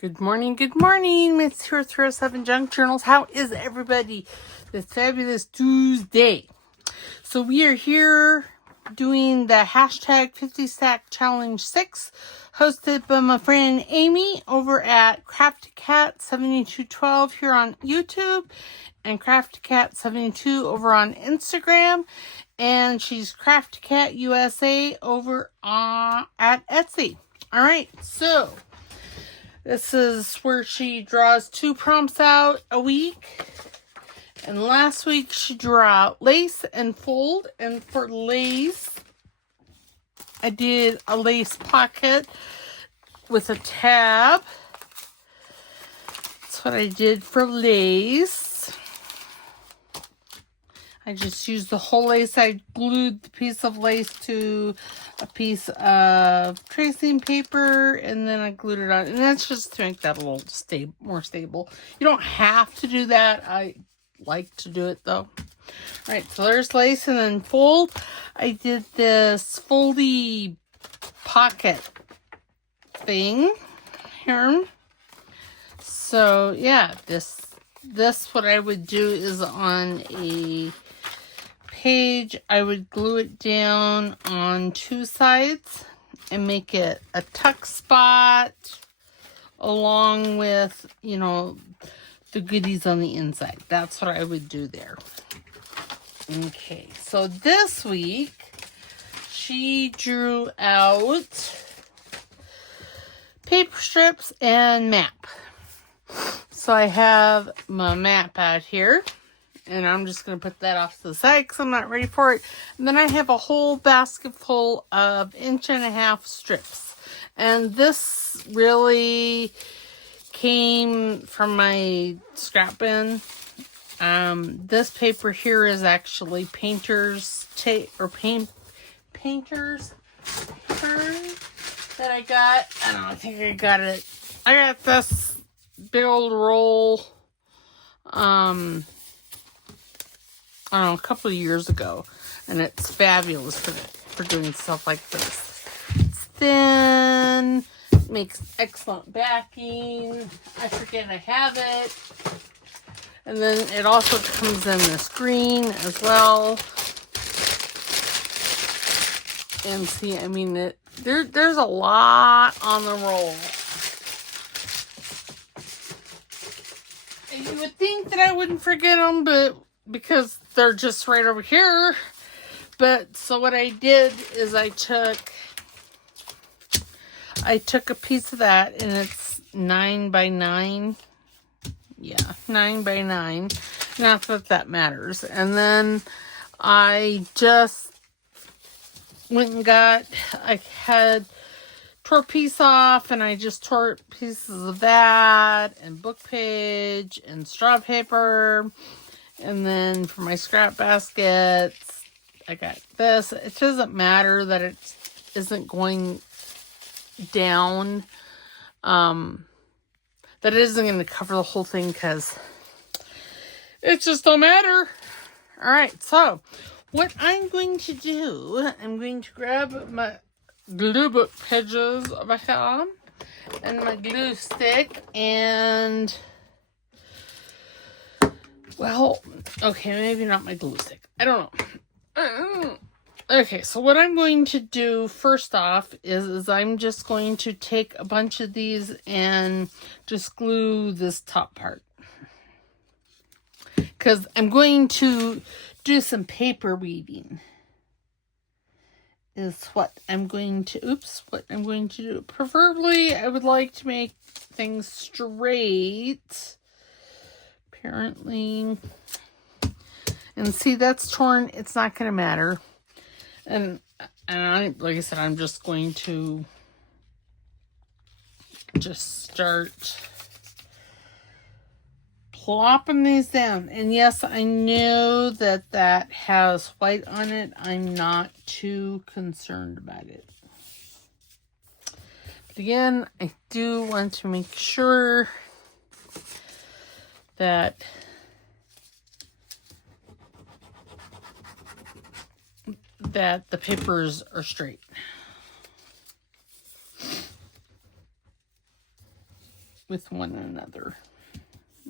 Good morning, Miss 007 Junk Journals. How is everybody this fabulous Tuesday? So we are here doing the hashtag 50 Stack Challenge 6, hosted by my friend Amy over at Crafty Cat 7212 here on YouTube, and Crafty Cat 72 over on Instagram, and she's Crafty Cat USA over at Etsy. All right, so this is where she draws 2 prompts out a week. And last week she drew out lace and fold. And for lace, I did a lace pocket with a tab. That's what I did for lace. I just used the whole lace. I glued the piece of lace to a piece of tracing paper, and then I glued it on. And that's just to make that a little more stable. You don't have to do that. I like to do it, though. All right, so there's lace, and then fold. I did this foldy pocket thing here. So, yeah, this what I would do is on a page, I would glue it down on 2 sides and make it a tuck spot along with, the goodies on the inside. That's what I would do there. Okay, so this week she drew out paper strips and map. So I have my map out here. And I'm just going to put that off to the side because I'm not ready for it. And then I have a whole basket full of 1.5-inch strips. And this really came from my scrap bin. This paper here is actually painter's tape or painter's paper that I got. I think I got it. I got this big old roll. A couple of years ago, and it's fabulous for doing stuff like this. It's thin, makes excellent backing. I forget I have it, and then it also comes in this green as well. And see, I mean, there's a lot on the roll. And you would think that I wouldn't forget them, but because they're just right over here. But so what I did is I took a piece of that, and it's 9x9. Yeah, 9x9. Not that matters. And then I just went and I had tore a piece off, and I just tore pieces of that, and book page, and straw paper. And then for my scrap baskets, I got this. It doesn't matter that it isn't going down. That it isn't going to cover the whole thing because it just don't matter. All right, so what I'm going to do, I'm going to grab my glue book pages over here and my glue stick and... Well, okay, maybe not my glue stick. I don't know. Okay, so what I'm going to do first off is I'm just going to take a bunch of these and just glue this top part. Because I'm going to do some paper weaving. Is what I'm going to do. Preferably, I would like to make things straight. Apparently, and see, that's torn. It's not going to matter. And like I said, I'm just going to start plopping these down. And yes, I know that has white on it. I'm not too concerned about it. But again, I do want to make sure that the papers are straight. with one another.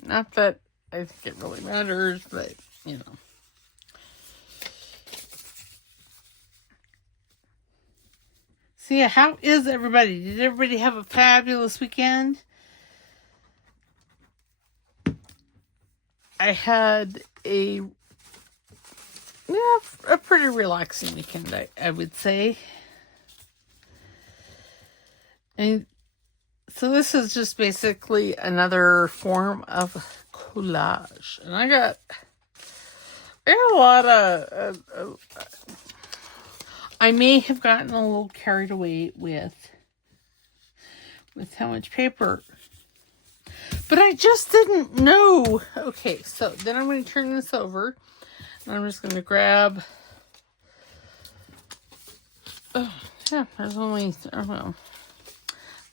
Not that I think it really matters, but, you know. So yeah, how is everybody? Did everybody have a fabulous weekend? I had a pretty relaxing weekend, I would say. And so this is just basically another form of collage. And I got a lot of I may have gotten a little carried away with how much paper. But I just didn't know. Okay, so then I'm going to turn this over. And I'm just going to grab... Oh, yeah, there's only... Oh, well.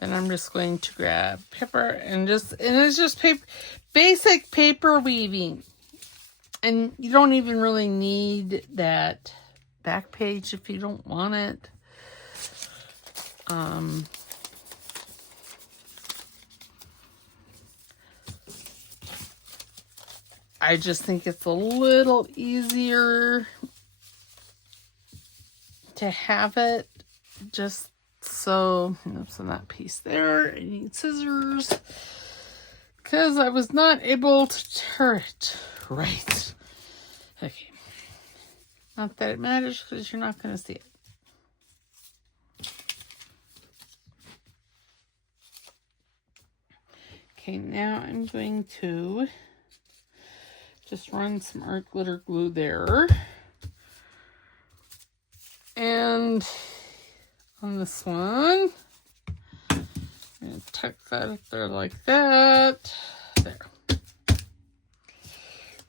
Then I'm just going to grab paper and it's just paper, basic paper weaving. And you don't even really need that back page if you don't want it. I just think it's a little easier to have it just so, so that piece there. I need scissors because I was not able to tear it right. Okay. Not that it matters because you're not going to see it. Okay, now I'm going to just run some art glitter glue there. And on this one, I'm going to tuck that up there like that. There.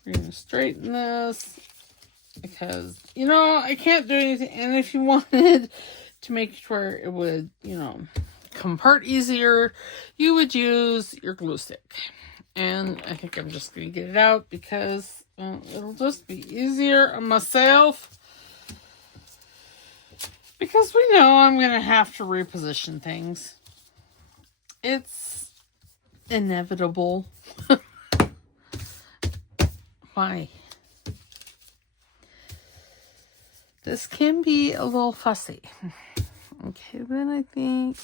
We're going to straighten this because, I can't do anything. And if you wanted to make it where it would, come apart easier, you would use your glue stick. And I think I'm just going to get it out because it'll just be easier on myself. Because we know I'm going to have to reposition things. It's inevitable. Why? This can be a little fussy. Okay, then I think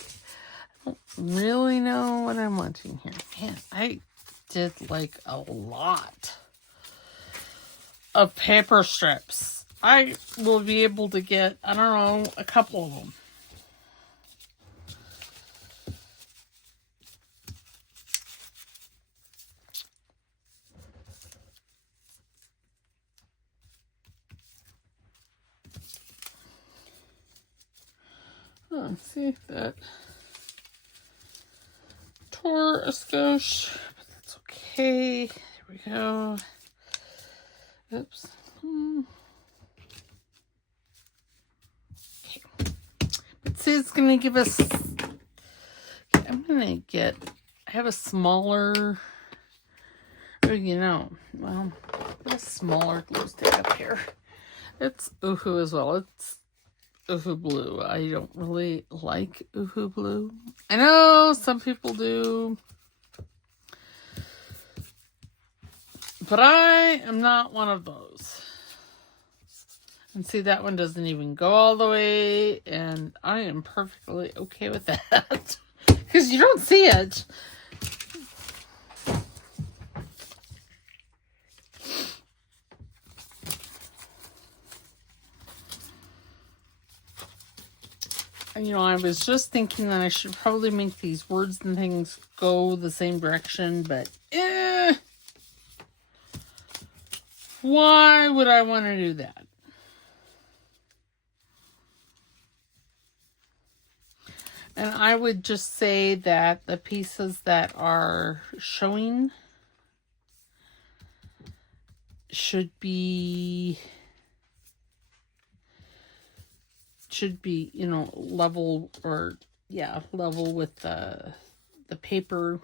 I don't really know what I'm wanting here. Man, I did like a lot of paper strips. I will be able to get, I don't know, a couple of them. Let's see if that tore a skosh, but that's okay. There we go. Oops. Okay. But see, it's going to give us, I'm going to I have a smaller, well, a smaller glue stick up here. It's Uhu as well. It's Uhu blue. I don't really like Uhu blue. I know some people do, but I am not one of those. And see, that one doesn't even go all the way, and I am perfectly okay with that because you don't see it. And, I was just thinking that I should probably make these words and things go the same direction, but why would I want to do that? And I would just say that the pieces that are showing should be, level level with the paper.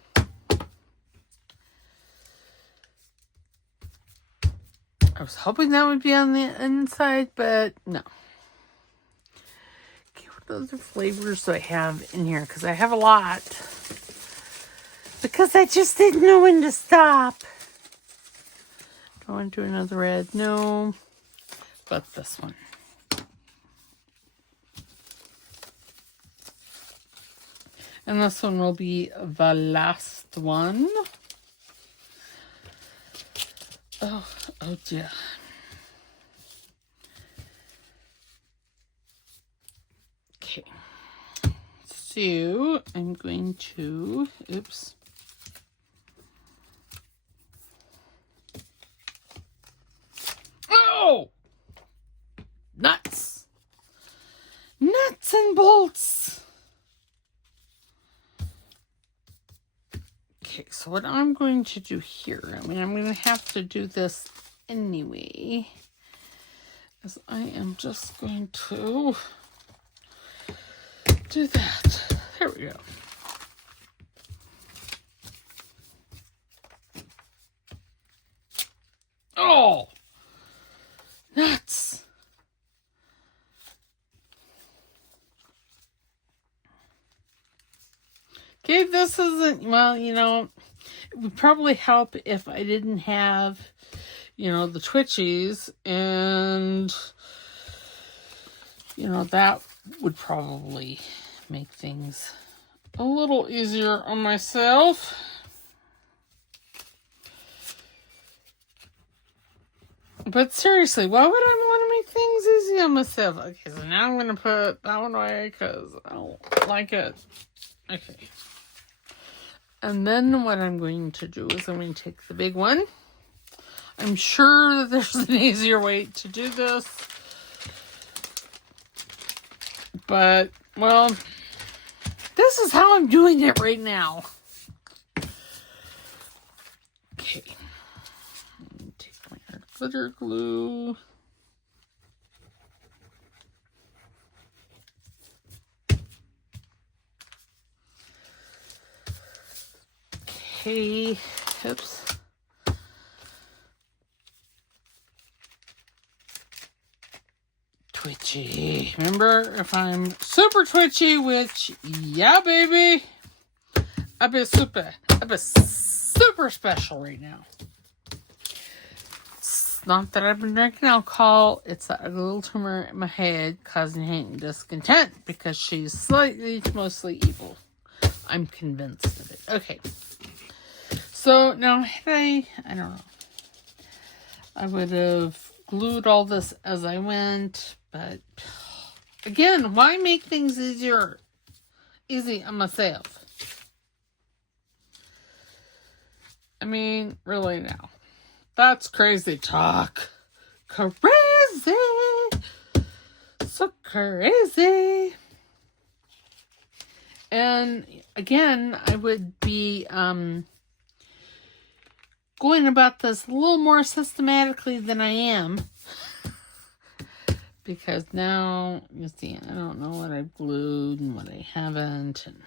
I was hoping that would be on the inside, but no. Okay, what other flavors do I have in here? Because I have a lot. Because I just didn't know when to stop. Do I want to do another red? No. But this one. And this one will be the last one. Oh dear. Okay. So I'm going to, oops. Oh! Nuts! Nuts and bolts! Okay, so what I'm going to do here, I mean, I'm going to have to do this anyway, is I am just going to do that. There we go. Oh! Nuts! Okay, this isn't, well, you know, it would probably help if I didn't have, you know, the twitchies, and, you know, that would probably make things a little easier on myself. But seriously, why would I want to make things easy on myself? Okay, so now I'm going to put that one away because I don't like it. Okay. And then what I'm going to do is I'm going to take the big one. I'm sure that there's an easier way to do this. But, well, this is how I'm doing it right now. Okay. Take my glitter glue. Okay, oops. Twitchy. Remember, if I'm super twitchy, which, yeah, baby, I'd be super special right now. It's not that I've been drinking alcohol, it's that a little tumor in my head causing hate and discontent because she's slightly to mostly evil. I'm convinced of it. Okay. So now I don't know. I would have glued all this as I went, but again, why make things easy on myself? I mean, really now. That's crazy talk. Crazy. So crazy. And again, I would be going about this a little more systematically than I am. Because now, you see, I don't know what I've glued and what I haven't. And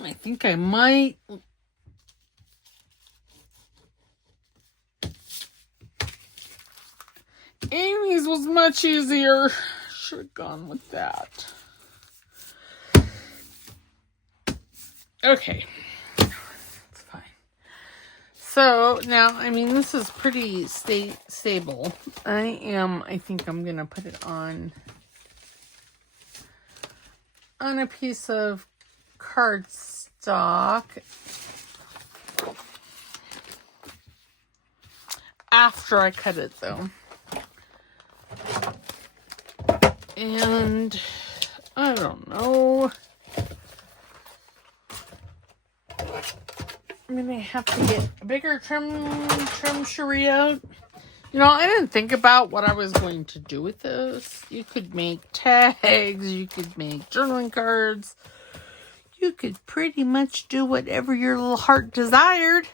I think I might. Amy's was much easier. Should have gone with that. Okay. It's fine. So, now, I mean, this is pretty stable. I think I'm going to put it on a piece of cardstock after I cut it, though. And I don't know. I'm gonna have to get a bigger trim sheree out. You know, I didn't think about what I was going to do with this. You could make tags, you could make journaling cards. You could pretty much do whatever your little heart desired.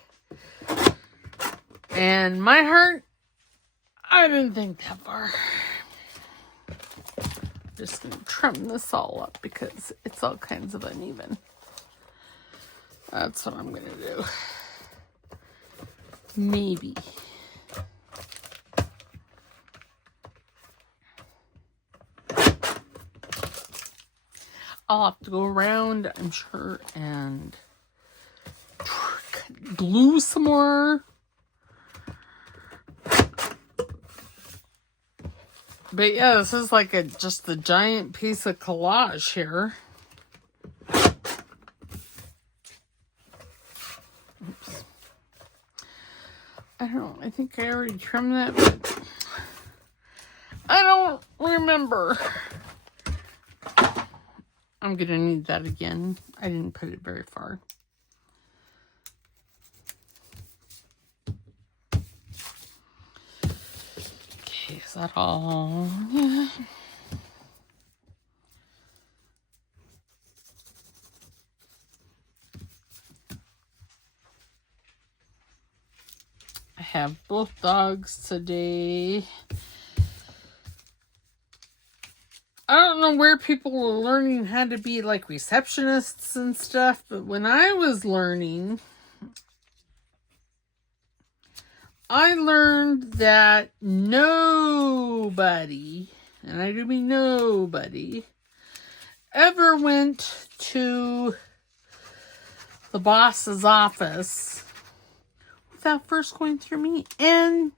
And my heart, I didn't think that far. Just gonna trim this all up because it's all kinds of uneven. That's what I'm gonna do. Maybe. I'll have to go around, I'm sure, and glue some more. But yeah, this is like just a giant piece of collage here. Oops. I think I already trimmed that, but I don't remember. I'm gonna need that again. I didn't put it very far. Okay, is that all? Yeah. I have both dogs today. I don't know where people were learning how to be like receptionists and stuff, but when I was learning, I learned that nobody, and I do mean nobody, ever went to the boss's office without first going through me and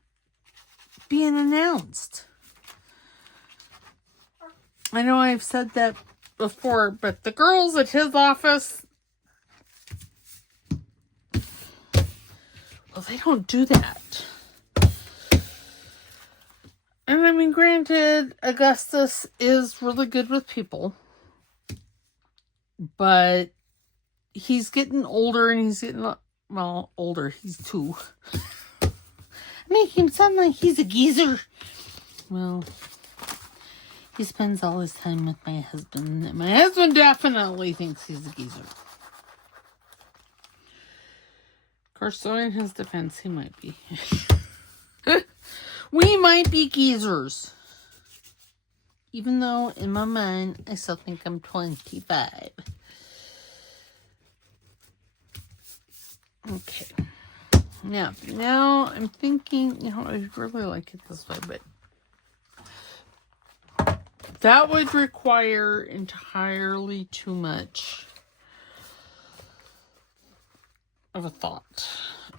being announced. I know I've said that before, but the girls at his office, well, they don't do that. And I mean, granted, Augustus is really good with people, but he's getting older and he's getting, well, older. He's 2. Make him sound like he's a geezer. Well, he spends all his time with my husband. And my husband definitely thinks he's a geezer. Of course, so in his defense, he might be. We might be geezers. Even though, in my mind, I still think I'm 25. Okay. Now I'm thinking, I'd really like it this way, but that would require entirely too much of a thought.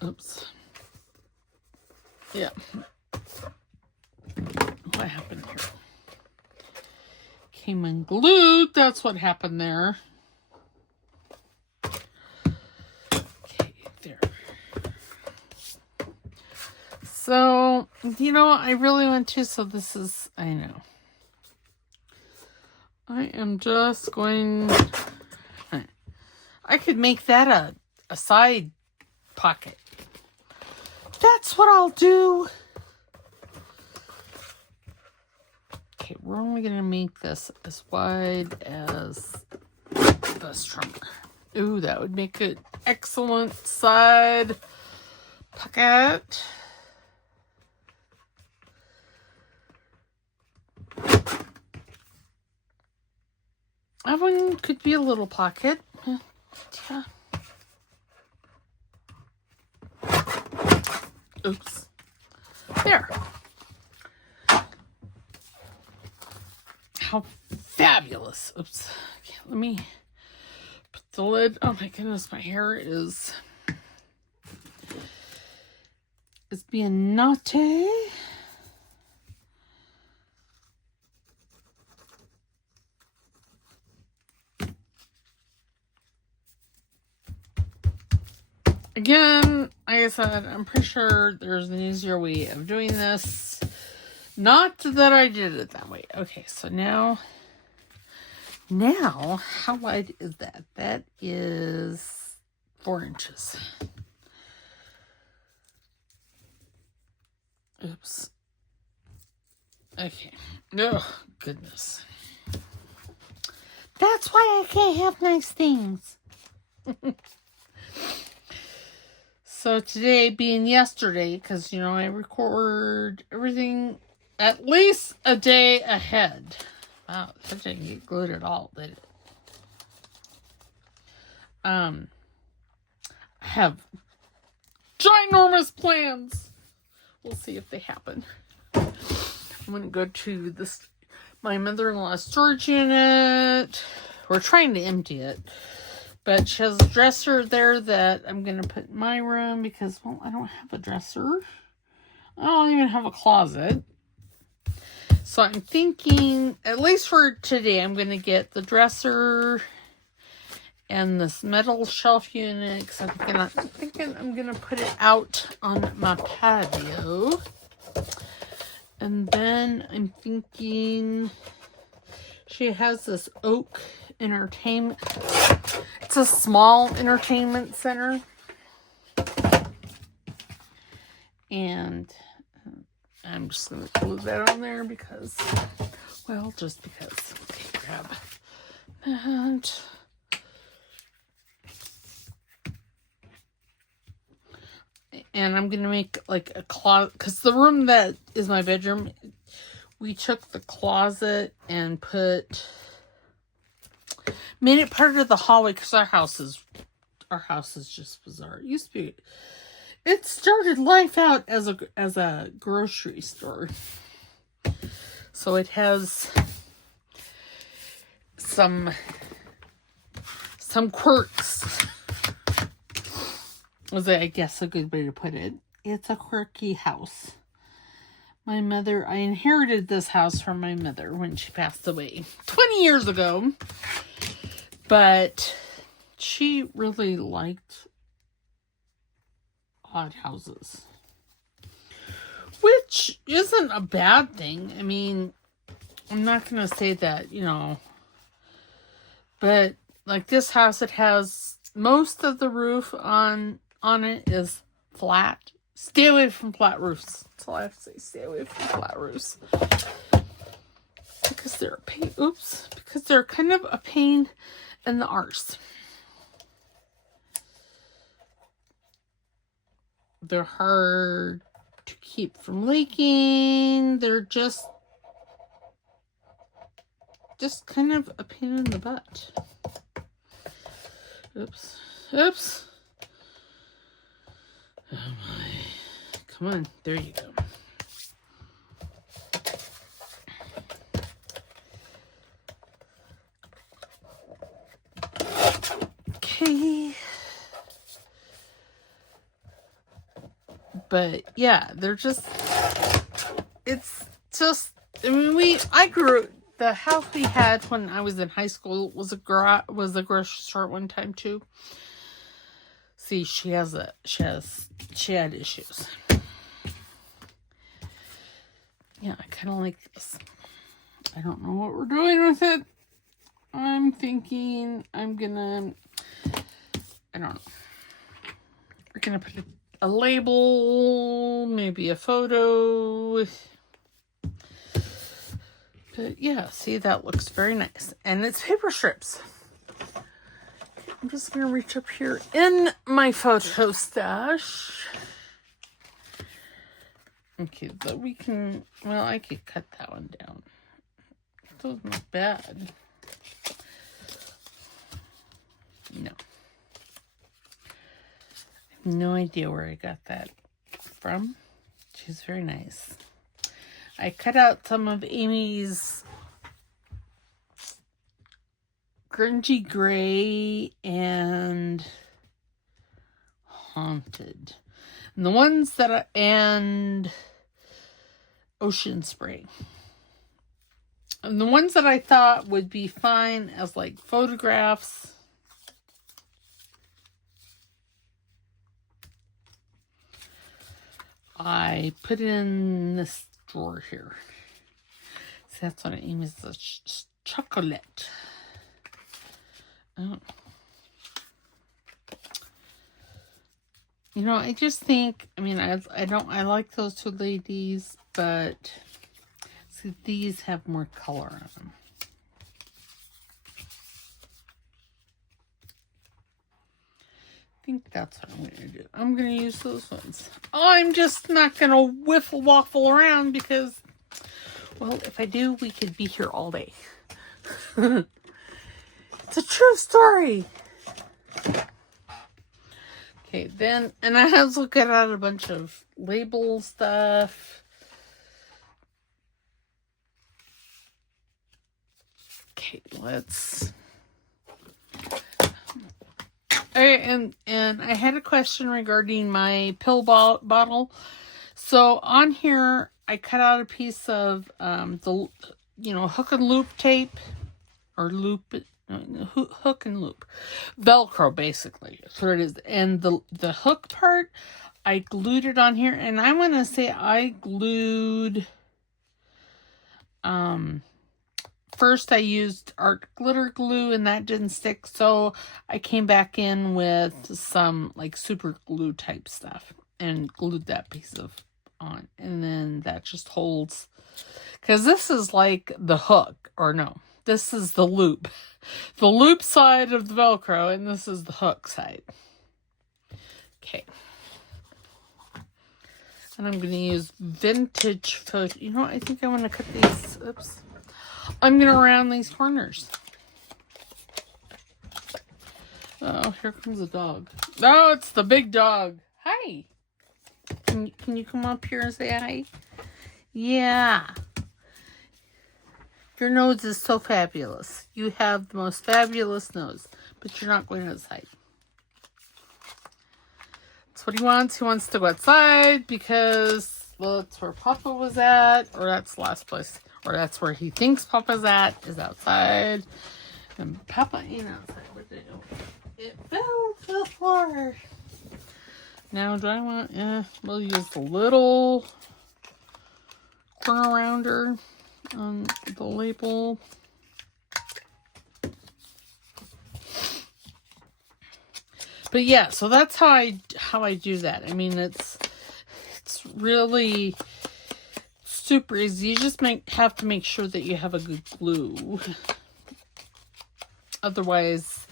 Oops. Yeah. What happened here? Came unglued. That's what happened there. Okay, there. So, I really want to, so this is, I know. I am just going, I could make that a side pocket. That's what I'll do. Okay, we're only going to make this as wide as this trimmer. Ooh, that would make an excellent side pocket. That one could be a little pocket. Yeah. Oops. There. How fabulous. Oops. Okay, let me put the lid. Oh my goodness, my hair is being naughty. Again, like I said, I'm pretty sure there's an easier way of doing this. Not that I did it that way. Okay, so now, how wide is that? That is 4 inches. Oops. Okay. Oh, goodness. That's why I can't have nice things. So today being yesterday, because, I record everything at least a day ahead. Wow, that didn't get glued at all, did it? I have ginormous plans. We'll see if they happen. I'm going to go to my mother-in-law's storage unit. we're trying to empty it. But she has a dresser there that I'm going to put in my room because, well, I don't have a dresser. I don't even have a closet. So I'm thinking, at least for today, I'm going to get the dresser and this metal shelf unit, because I'm thinking I'm going to put it out on my patio. And then I'm thinking she has this oak entertainment. It's a small entertainment center. And I'm just going to glue that on there because, well, just because. Okay, grab that. And I'm going to make like a closet, because the room that is my bedroom, we took the closet and made it part of the hallway, because our house is just bizarre. It used to be, it started life out as a grocery store. So it has some quirks, was I guess a good way to put it. It's a quirky house. I inherited this house from my mother when she passed away 20 years ago. But she really liked odd houses, which isn't a bad thing. I mean, I'm not going to say that, but like this house, it has most of the roof on it is flat. Stay away from flat roofs. That's all I have to say. Stay away from flat roofs. Because they're a pain. Oops. Because they're kind of a pain in the arse. They're hard to keep from leaking. They're just kind of a pain in the butt. Oops. Oops. Oh my. Come on. There you go. Okay. But yeah, it's just, I mean, the house we had when I was in high school was a grocery store at one time too. See, she had issues. Yeah, I kind of like this. I don't know what we're doing with it. I'm thinking I don't know. We're gonna put a label, maybe a photo. But yeah, see, that looks very nice. And it's paper strips. I'm just going to reach up here in my photo stash. Okay, but I could cut that one down. It doesn't look bad. No. I have no idea where I got that from. She's very nice. I cut out some of Amy's grungy gray and haunted, and the ones and ocean spray, and the ones that I thought would be fine as like photographs. I put in this drawer here. See, that's what I aim is the chocolate. Oh. I just think, I like those two ladies, but see, these have more color on them. I think that's what I'm going to do. I'm going to use those ones. I'm just not going to waffle around because, well, if I do, we could be here all day. It's a true story. Okay, and I also got out a bunch of label stuff. Okay, let's Okay, and I had a question regarding my pill bottle. So on here, I cut out a piece of the hook and loop tape, or hook and loop, Velcro basically. That's what it is. And the hook part, I glued it on here, and I want to say I glued. First I used art glitter glue and that didn't stick, so I came back in with some like super glue type stuff and glued that piece of on, and then that just holds, because this is like the hook, or no, this is the loop side of the Velcro, and this is the hook side. Okay, and I'm going to use vintage photo. You know what? I think I want to cut these. Oops. I'm going to round these corners. Oh, here comes a dog. Oh, it's the big dog. Hi. Can you come up here and say hi? Yeah. Your nose is so fabulous. You have the most fabulous nose, but you're not going outside. That's what he wants. He wants to go outside because, well, that's where Papa was at, or that's the last place, or that's where he thinks Papa's at, is outside. And Papa ain't outside. What did it do? It fell to the floor. Now, do I want, we'll use the little corner rounder on the label. But yeah, so that's how I do that. I mean, it's really super easy. You just have to make sure that you have a good glue. Otherwise,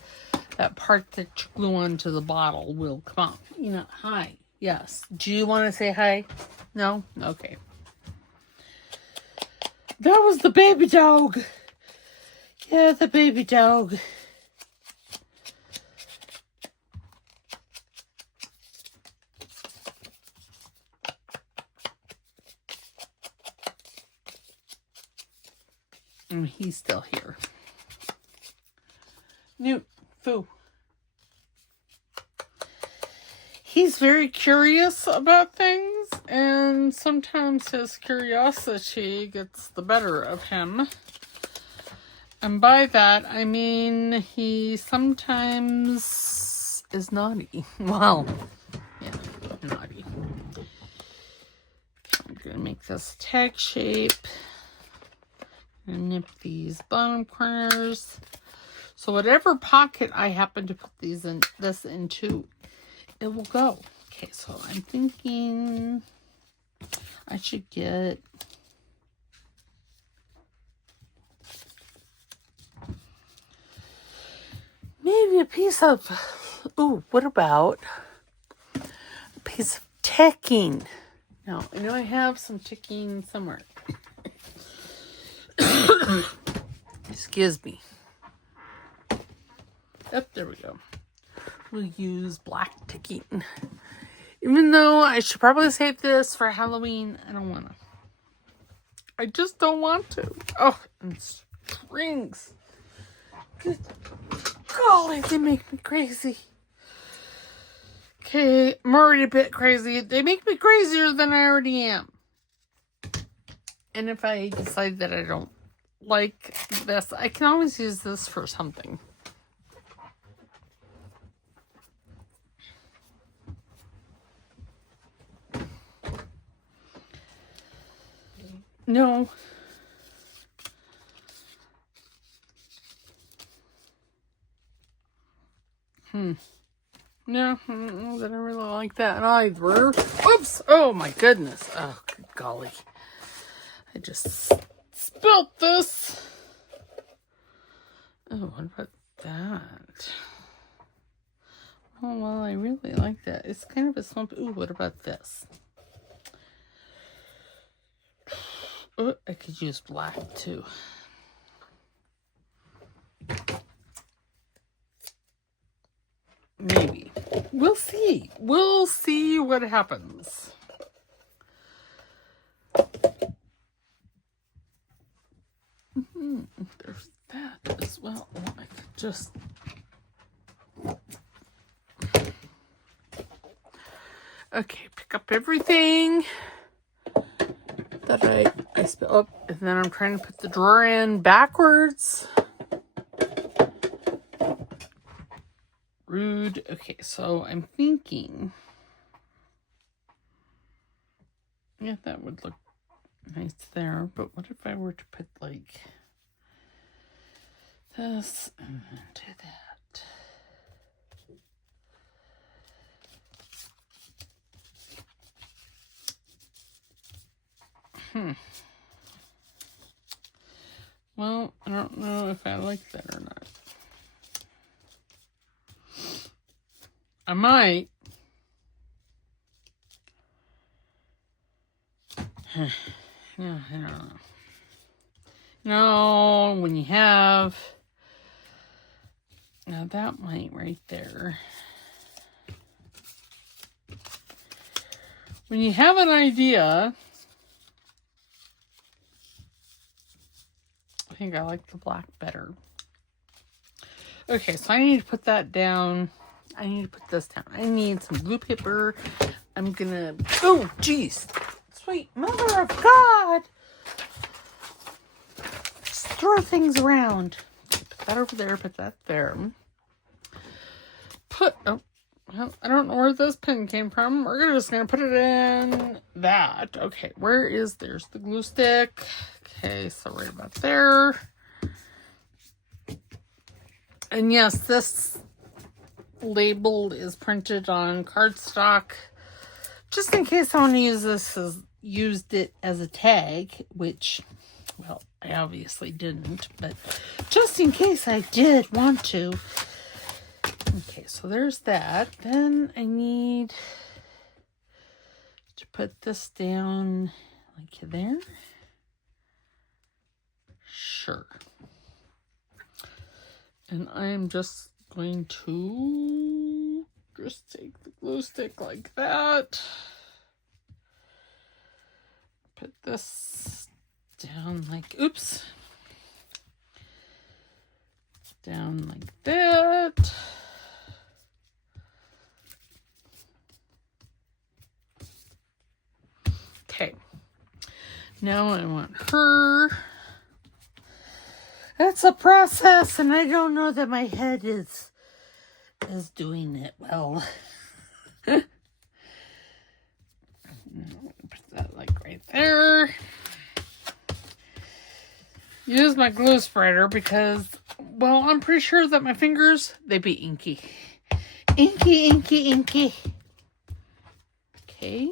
that part that you glue onto the bottle will come off. You know, hi. Yes. Do you want to say hi? No? Okay. That was the baby dog. Yeah, the baby dog. And he's still here. Newt, Foo. He's very curious about things, and sometimes his curiosity gets the better of him. And by that, I mean he sometimes is naughty. Well, yeah, naughty. I'm going to make this tag shape. And nip these bottom corners. So whatever pocket I happen to put this into, it will go. Okay, so I'm thinking I should get maybe a piece of, what about a piece of ticking? Now, I know I have some ticking somewhere. Excuse me. Yep, there we go. We'll use black ticking. Even though I should probably save this for Halloween, I don't want to. I just don't want to. Oh, and strings. Good golly, they make me crazy. Okay, I'm already a bit crazy. They make me crazier than I already am. And if I decide that I don't like this, I can always use this for something. No. No, I don't really like that either. Oops! Oh my goodness. Oh, good golly. I just spilt this. Oh, what about that? Oh, well, I really like that. It's kind of a swamp. Ooh, what about this? Oh, I could use black too. Maybe. We'll see. We'll see what happens. There's that as well. I could just Okay, pick up everything that I spilled up, and then I'm trying to put the drawer in backwards. Rude. Okay, so I'm thinking, yeah, that would look nice there, but what if I were to put like this and do that? Well, I don't know if I like that or not. I might. No, I don't know. No, when you have... Now that might right there. When you have an idea... I think I like the black better. Okay, so I need to put that down. I need to put this down. I need some blue paper. I'm gonna... Oh, jeez. Sweet mother of God! Just throw things around. Put that over there. Put that there. Oh, well, I don't know where this pen came from. We're just gonna put it in that. Okay, there's the glue stick. Okay, so right about there. And yes, this label is printed on cardstock. Just in case someone used it as a tag, which, well, I obviously didn't, but just in case I did want to. Okay, so there's that. Then I need to put this down like there. Sure. And I'm just going to just take the glue stick like that. Put this down like, oops. Down like that. Okay. Now I want her. That's a process, and I don't know that my head is doing it well. Put that like right there. Use my glue spreader because, well, I'm pretty sure that my fingers, they be inky. Inky, inky, inky. Okay.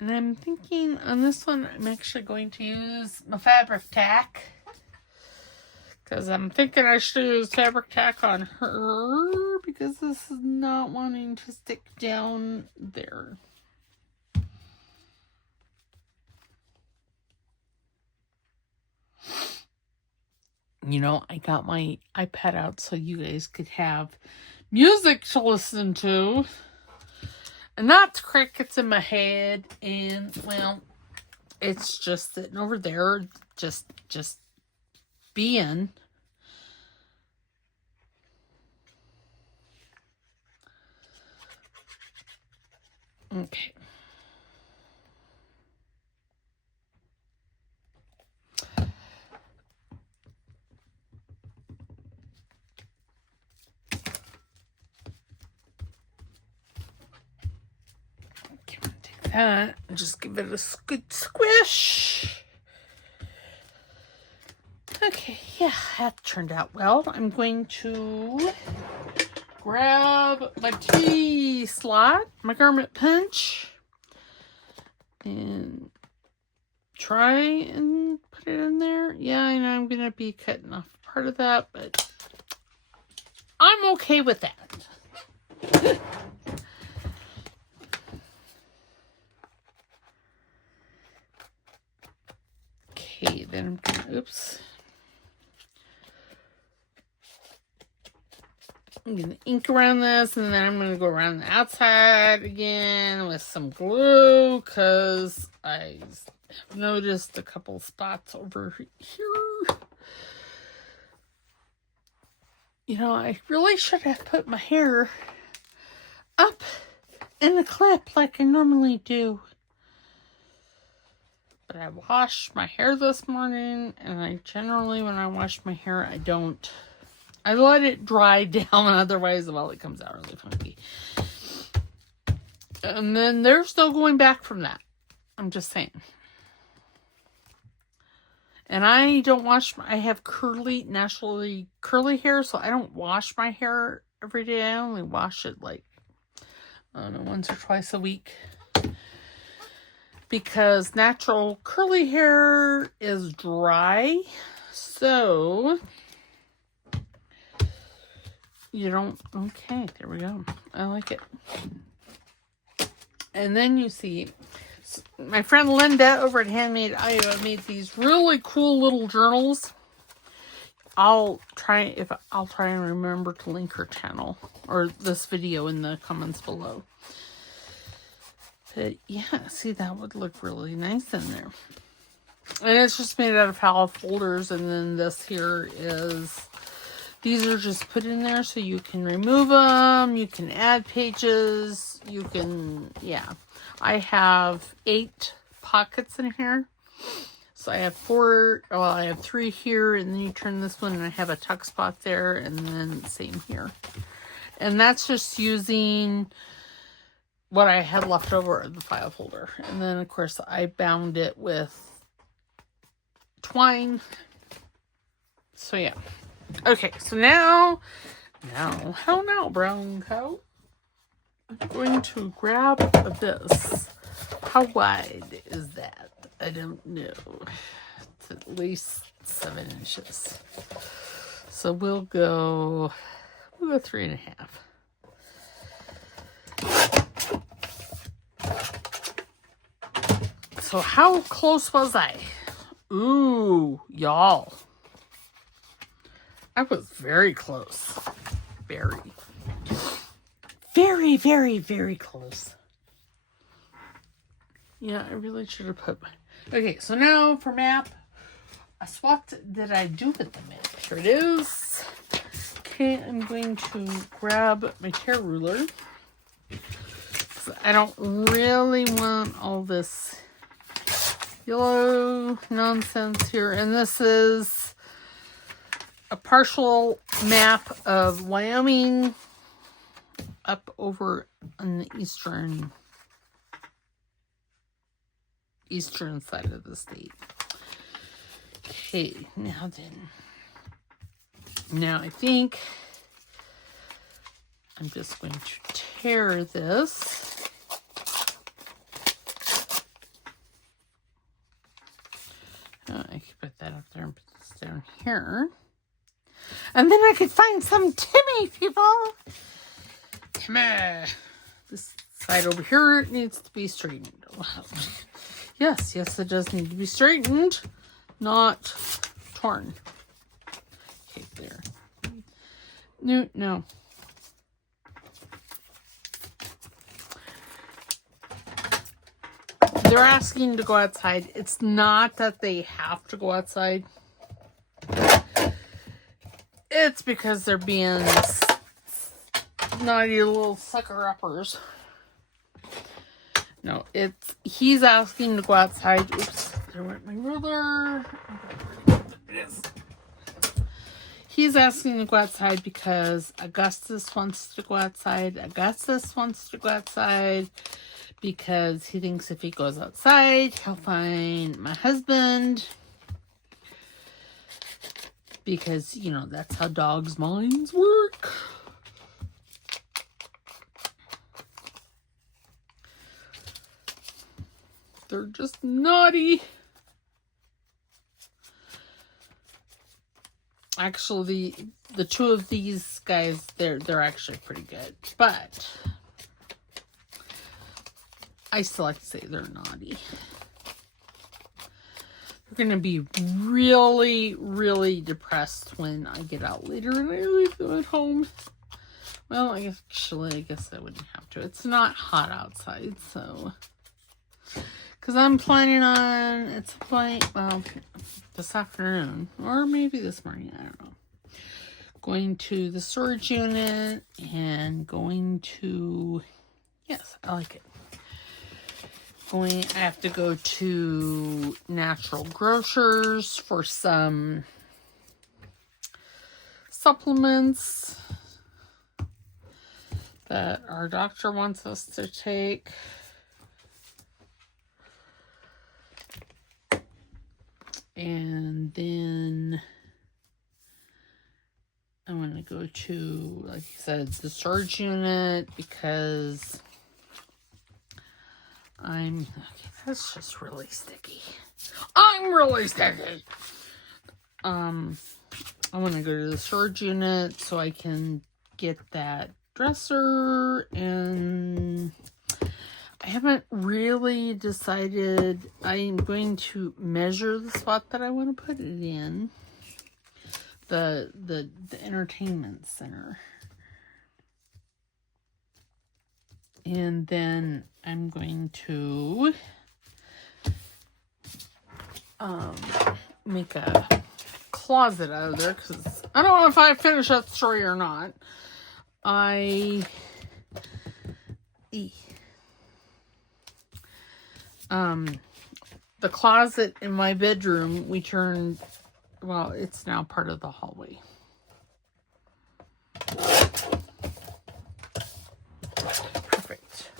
And I'm thinking on this one, I'm actually going to use my fabric tack. Because I'm thinking I should use fabric tack on her. Because this is not wanting to stick down there. You know, I got my iPad out so you guys could have music to listen to. And not crickets in my head. And, well, it's just sitting over there. Just being. Okay. Take that and just give it a good squish. Okay, yeah, that turned out well. I'm going to grab my T slot, my garment punch, and try and put it in there. Yeah, I know I'm going to be cutting off part of that, but I'm okay with that. Okay, then I'm going to, oops. I'm going to ink around this, and then I'm going to go around the outside again with some glue, because I have noticed a couple spots over here. You know, I really should have put my hair up in a clip like I normally do. But I washed my hair this morning, and I generally, when I wash my hair, I let it dry down, otherwise, well, it comes out really funky. And then there's no going back from that. I'm just saying. And I don't wash, I have naturally curly hair, so I don't wash my hair every day. I only wash it like, I don't know, once or twice a week. Because natural curly hair is dry, so you don't, okay, there we go. I like it. And then you see, my friend Linda over at Handmade Iowa made these really cool little journals. I'll try and remember to link her channel or this video in the comments below. But yeah, see, that would look really nice in there. And it's just made out of file folders. And then this here is, these are just put in there so you can remove them. You can add pages. You can, yeah. I have 8 pockets in here. So I have 4, well, I have 3 here. And then you turn this one and I have a tuck spot there. And then same here. And that's just using what I had left over in the file folder. And then, of course, I bound it with twine. So, yeah. Okay, so now, how now, brown cow? I'm going to grab this. How wide is that? I don't know. It's at least 7 inches. So we'll go 3.5. So how close was I? Ooh, y'all. I was very close. Very, very close. Yeah, I really should have put my... Okay, so now for map. What did I do with the map? Here it is. Okay, I'm going to grab my tear ruler. I don't really want all this yellow nonsense here. And this is a partial map of Wyoming up over on the eastern side of the state. Okay, now then. Now I think I'm just going to tear this. I could put that up there and put this down here. And then I could find some Timmy, people. Timmy. This side over here needs to be straightened. Yes, it does need to be straightened, not torn. Okay, there. No. They're asking to go outside. It's not that they have to go outside. It's because they're being naughty little sucker-uppers. No, he's asking to go outside. Oops, there went my ruler. There it is. He's asking to go outside because Augustus wants to go outside. Because he thinks if he goes outside, he'll find my husband. Because, you know, that's how dogs' minds work. They're just naughty. Actually, the two of these guys, they're actually pretty good. But I still like to say they're naughty. They're going to be really, really depressed when I get out later and I leave them at home. Well, I guess I wouldn't have to. It's not hot outside, so... Because I'm planning on, it's like, well, this afternoon, or maybe this morning, I don't know. Going to the storage unit and going to, Yes, I like it. I have to go to Natural Grocers for some supplements that our doctor wants us to take. And then I want to go to, like I said, the storage unit because okay, that's just really sticky. I'm really sticky. I want to go to the storage unit so I can get that dresser, and I haven't really decided. I'm going to measure the spot that I want to put it in. The entertainment center. And then I'm going to make a closet out of there because I don't know if I finish that story or not. The closet in my bedroom, we turned, well, it's now part of the hallway. Perfect.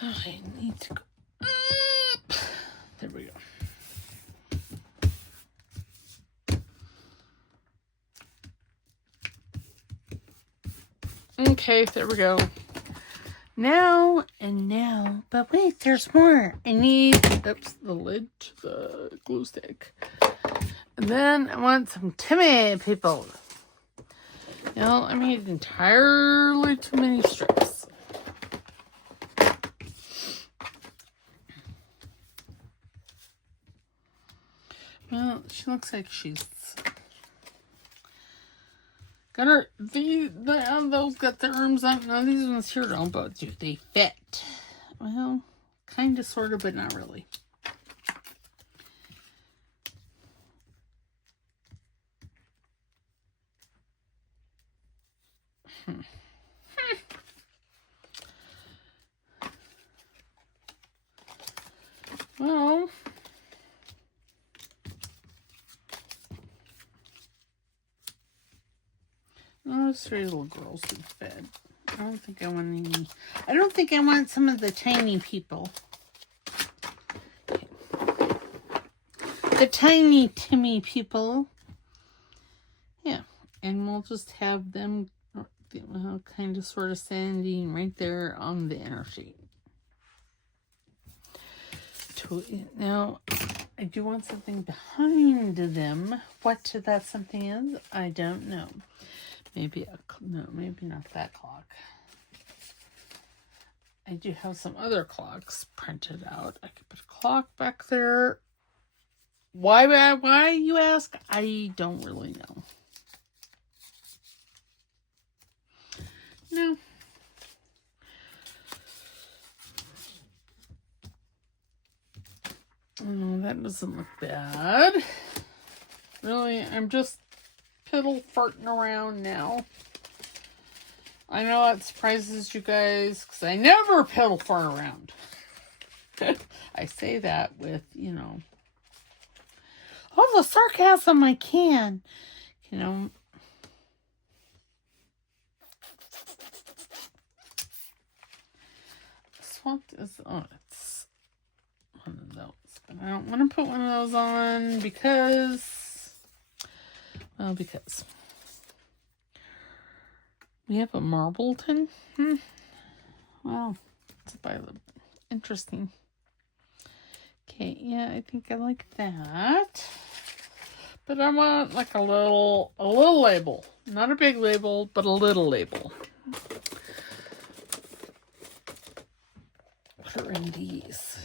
I need to go up. There we go. Okay, there we go. Now, but wait, there's more. I need, the lid to the glue stick. And then I want some Timmy people. You know, I made entirely too many strips. Well, she looks like she's got her, those got their arms up. Now these ones here don't, but do they fit? Well, kind of, sort of, but not really. Well, those 3 little girls would fit. I don't think I want any. I don't think I want some of the tiny people. Okay. The tiny Timmy people. Yeah, and we'll just have them kind of sort of standing right there on the inner sheet. Now, I do want something behind them. What that something is, I don't know. Maybe maybe not that clock. I do have some other clocks printed out. I could put a clock back there. Why you ask? I don't really know. No. Oh, that doesn't look bad. Really, I'm just piddle farting around now. I know it surprises you guys because I never piddle fart around. I say that with, all the sarcasm I can. This one is, it's one of those. But I don't want to put one of those on because we have a Marbleton. Wow, it's interesting. Okay, yeah, I think I like that. But I want like a little label. Not a big label, but a little label. What are in these?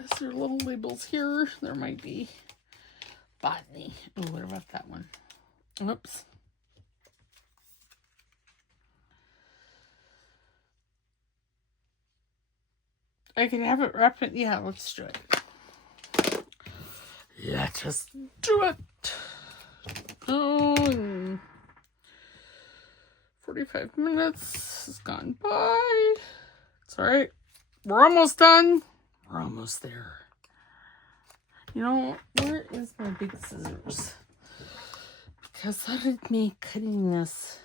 Is there little labels here? There might be. Botany. Oh, what about that one? Oops. I can have it wrapped in. Yeah, let's do it. Let us do it. Oh, for 45 minutes has gone by. It's all right. We're almost done. We're almost there. You know, where is my big scissors? Because that would make cutting this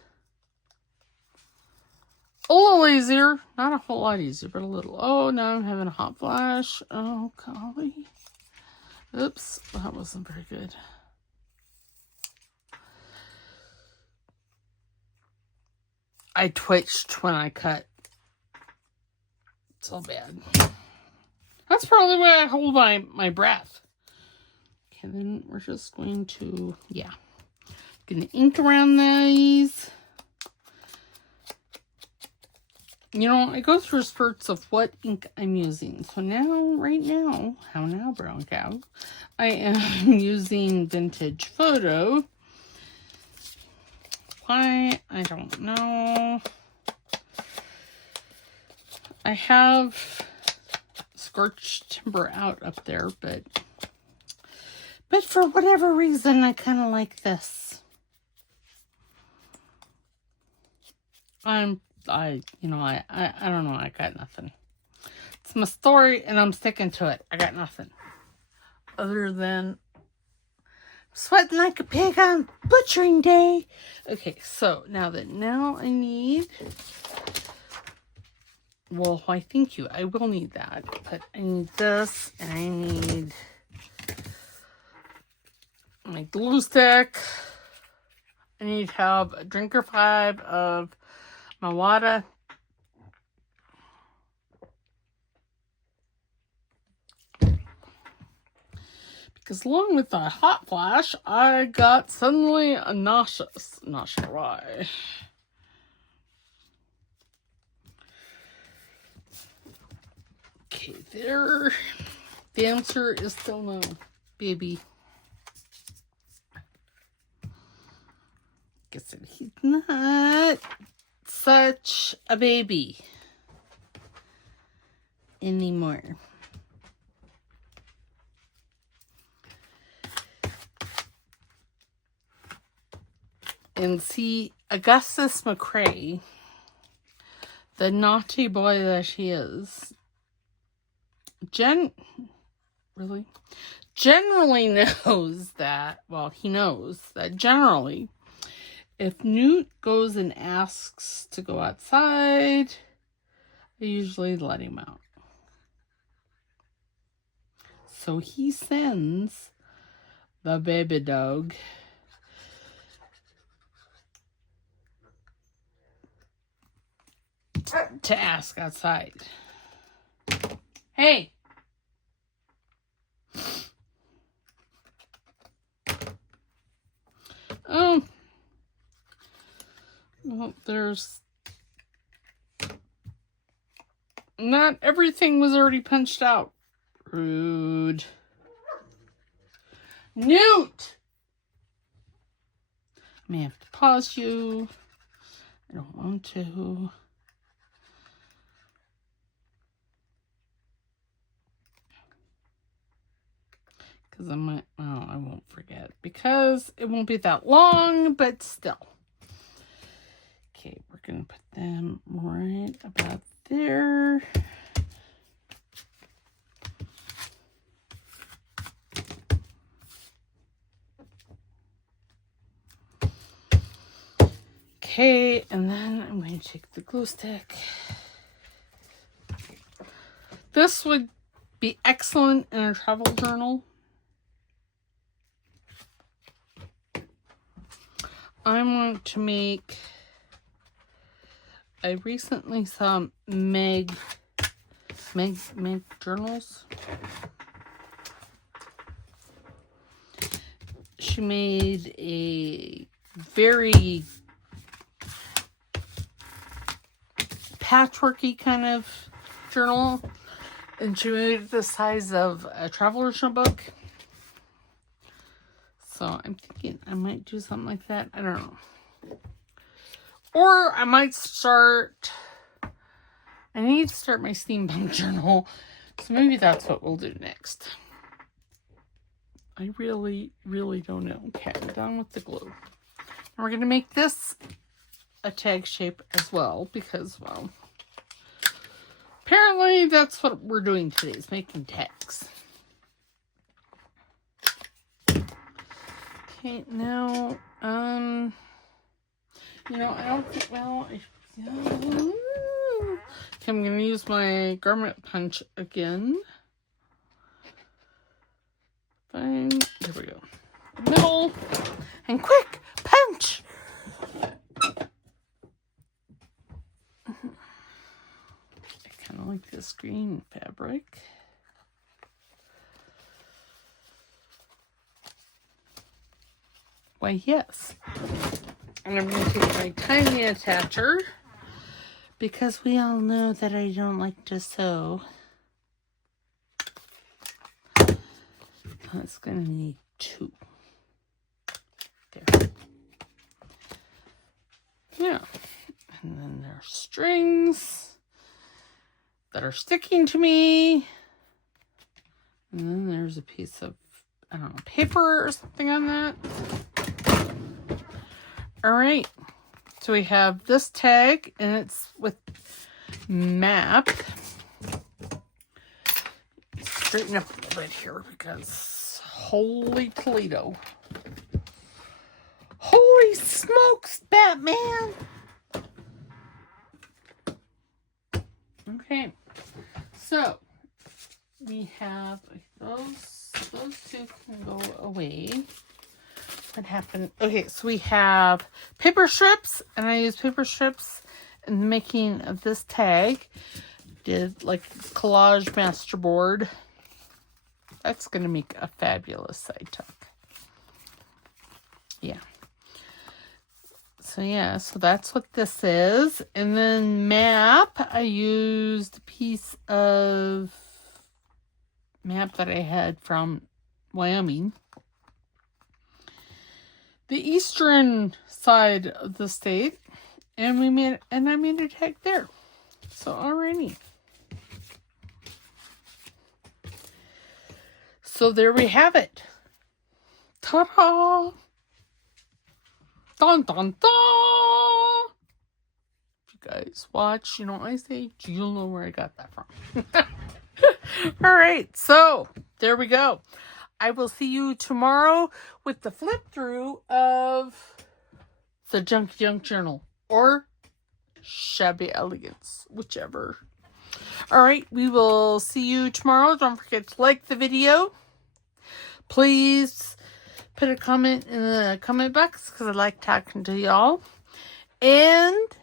a little easier. Not a whole lot easier, but a little. Oh, now I'm having a hot flash. Oh, golly. Oops, that wasn't very good. I twitched when I cut. So bad. That's probably why I hold my breath. Okay, then we're just going to, gonna ink around these. You know, I go through spurts of what ink I'm using. So now, right now, how now, brown cow? I am using Vintage Photo. Why? I don't know. I have Scorched Timber out up there, but for whatever reason, I kind of like this. I don't know. I got nothing. It's my story, and I'm sticking to it. I got nothing other than sweating like a pig on butchering day. Okay, so now I need. Well, why, thank you. I will need that, but I need this, and I need my glue stick. I need to have a drinker 5 of my water. Because along with the hot flash, I got suddenly nauseous. Not sure why. Okay, there. The answer is still no, baby. Guess that he's not such a baby anymore. And see, Augustus McCrae, the naughty boy that he is, generally knows that, well, he knows that generally, if Newt goes and asks to go outside, I usually let him out. So he sends the baby dog to ask outside. Hey! Oh. Well, there's... Not everything was already punched out. Rude. Newt! I may have to pause you. I don't want to. Because I might, well, I won't forget. Because it won't be that long, but still. Okay, we're going to put them right about there. Okay, and then I'm going to take the glue stick. This would be excellent in a travel journal. I want to make, I recently saw Meg journals. She made a very patchworky kind of journal, and she made it the size of a traveler's notebook. So I'm thinking I might do something like that. I don't know. Or I might start, I need to start my steampunk journal. So maybe that's what we'll do next. I really, really don't know. Okay, I'm done with the glue. And we're going to make this a tag shape as well because, well, apparently that's what we're doing today, is making tags. Okay, now, you know, I don't think, well, okay, I'm going to use my garment punch again. Fine, there we go. Middle, and quick, punch! I kind of like this green fabric. Why, yes. And I'm going to take my tiny attacher because we all know that I don't like to sew. It's going to need 2. There. Yeah. And then there's strings that are sticking to me. And then there's a piece of, I don't know, paper or something on that. All right. So we have this tag, and it's with map. Straighten up a little bit here because holy Toledo. Holy smokes, Batman! Okay. So we have those 2 can go away. What happened? Okay, so we have paper strips, and I use paper strips in the making of this tag. Did like collage masterboard. That's going to make a fabulous side tuck. Yeah. So yeah, so that's what this is. And then map, I used a piece of map that I had from Wyoming. The eastern side of the state, and I made a tag there. So alrighty. So there we have it. Ta-da! Dun dun dun! If you guys watch, you know what I say, you'll know where I got that from. Alright, so there we go. I will see you tomorrow with the flip through of the Junky Junk Journal or Shabby Elegance, whichever. All right, we will see you tomorrow. Don't forget to like the video. Please put a comment in the comment box because I like talking to y'all. And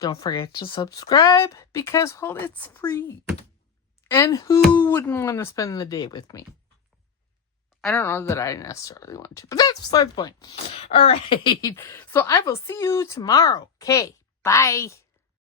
don't forget to subscribe because, well, it's free. And who wouldn't want to spend the day with me? I don't know that I necessarily want to, but that's beside the point. All right. So I will see you tomorrow. Okay. Bye.